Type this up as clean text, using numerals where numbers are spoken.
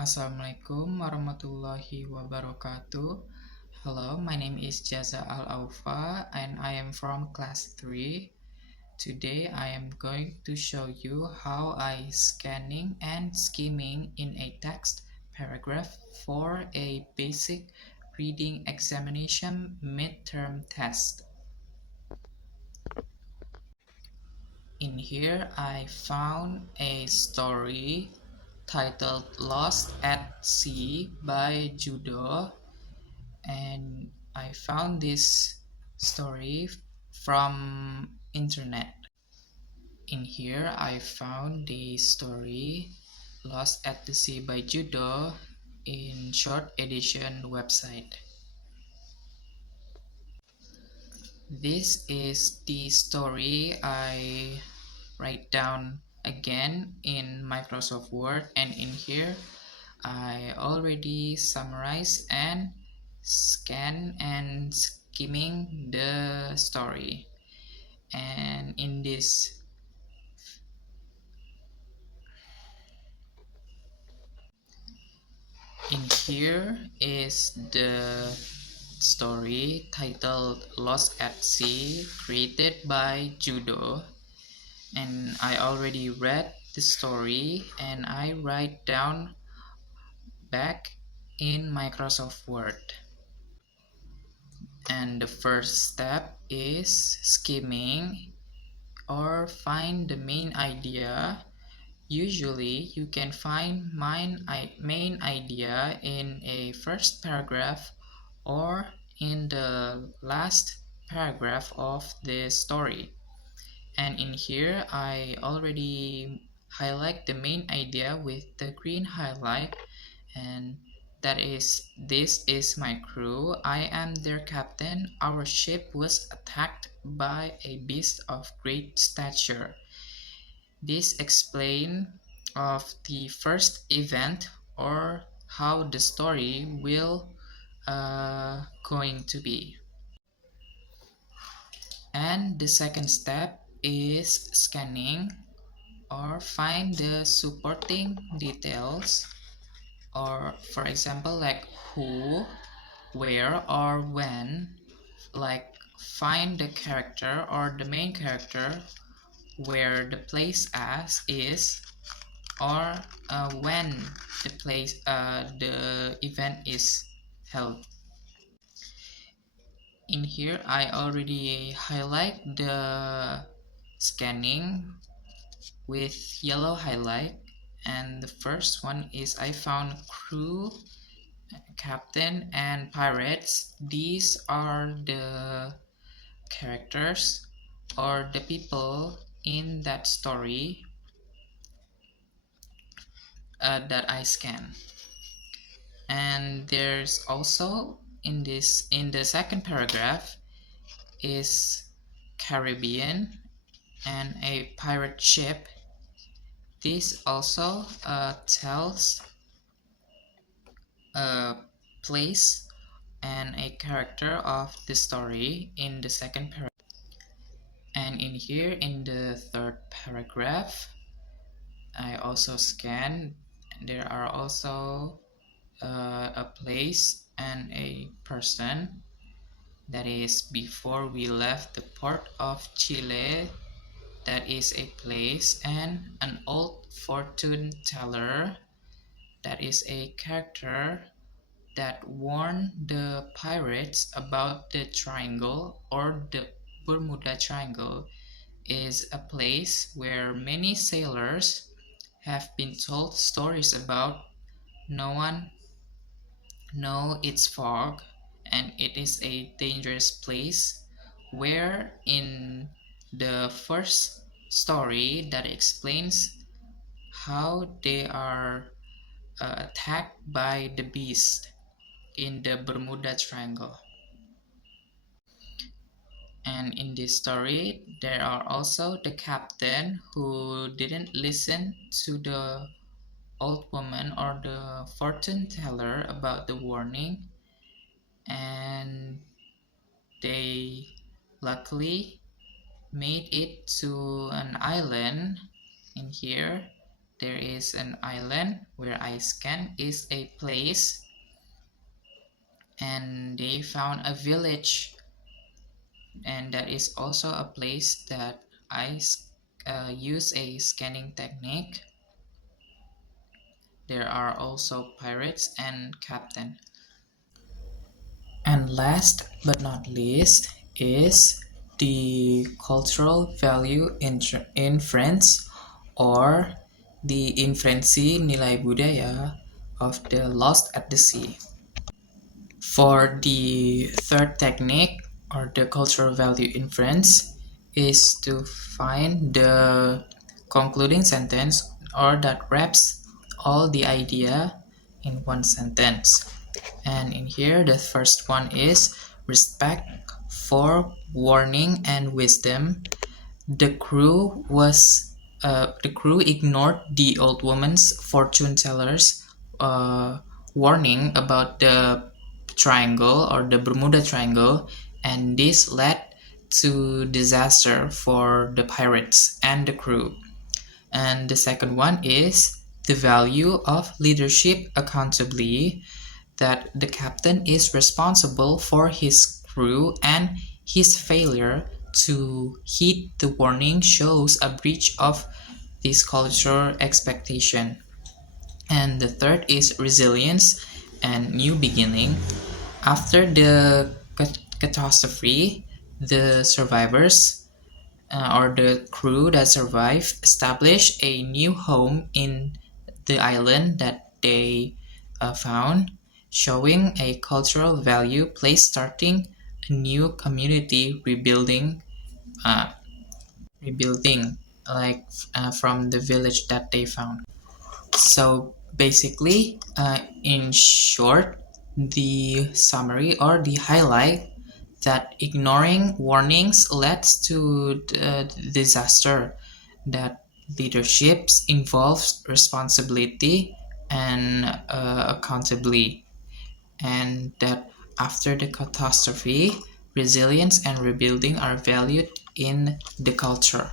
Assalamualaikum warahmatullahi wabarakatuh. Hello, my name is Jaza Al-Aufa and I am from class 3. Today I am going to show you how I scanning and skimming in a text paragraph for a basic reading examination midterm test. In here I found a story titled Lost at Sea by Judo, and I found this story from internet. In here I found the story Lost at the Sea by Judo in short edition website. This is the story I write down again in Microsoft Word, and in here I already summarize and scan and skimming the story. And in here is the story titled Lost at Sea, created by Judo, and I already read the story and I write down back in Microsoft Word. And the first step is skimming or find the main idea. Usually you can find main idea in a first paragraph or in the last paragraph of the story. And in here I already highlight the main idea with the green highlight, and this is my crew. I am their captain. Our ship was attacked by a beast of great stature. This explains of the first event or how the story will going to be. And the second step is scanning or find the supporting details, or for example like who, where, or when, like find the character or the main character, where the place as is, or when the event is held. In here I already highlight the scanning with yellow highlight, and the first one is I found crew, captain, and pirates. These are the characters or the people in that story that I scan. And there's also in the second paragraph is Caribbean and a pirate ship. This also tells a place and a character of the story in the second paragraph. And in here in the third paragraph I also scan. There are also a place and a person. That is, before we left the port of Chile, that is a place, and an old fortune teller, that is a character that warned the pirates about the triangle, or the Bermuda Triangle is a place where many sailors have been told stories about. No one know its fog, and it is a dangerous place, where in the first story that explains how they are attacked by the beast in the Bermuda Triangle. And in this story there are also the captain who didn't listen to the old woman or the fortune teller about the warning, and they luckily made it to an island in here, there is an island where I scan is a place, and they found a village, and that is also a place that use a scanning technique. There are also pirates and captain. And last but not least is the cultural value inference, or the inferensi nilai budaya of the Lost at the Sea. For the third technique, or the cultural value inference, is to find the concluding sentence, or that wraps all the idea in one sentence. And in here, the first one is respect for warning and wisdom. The crew ignored the old woman's fortune teller's warning about the triangle, or the Bermuda Triangle, and this led to disaster for the pirates and the crew. And the second one is the value of leadership accountably, that the captain is responsible for his crew, and his failure to heed the warning shows a breach of this cultural expectation. And the third is resilience and new beginning. After the catastrophe, the survivors, or the crew that survived, establish a new home in the island that they found, showing a cultural value place, starting a new community, uh, rebuilding like from the village that they found. So basically, in short, the summary or the highlight, that ignoring warnings leads to disaster, that leaderships involves responsibility and accountability, and that after the catastrophe, resilience and rebuilding are valued in the culture.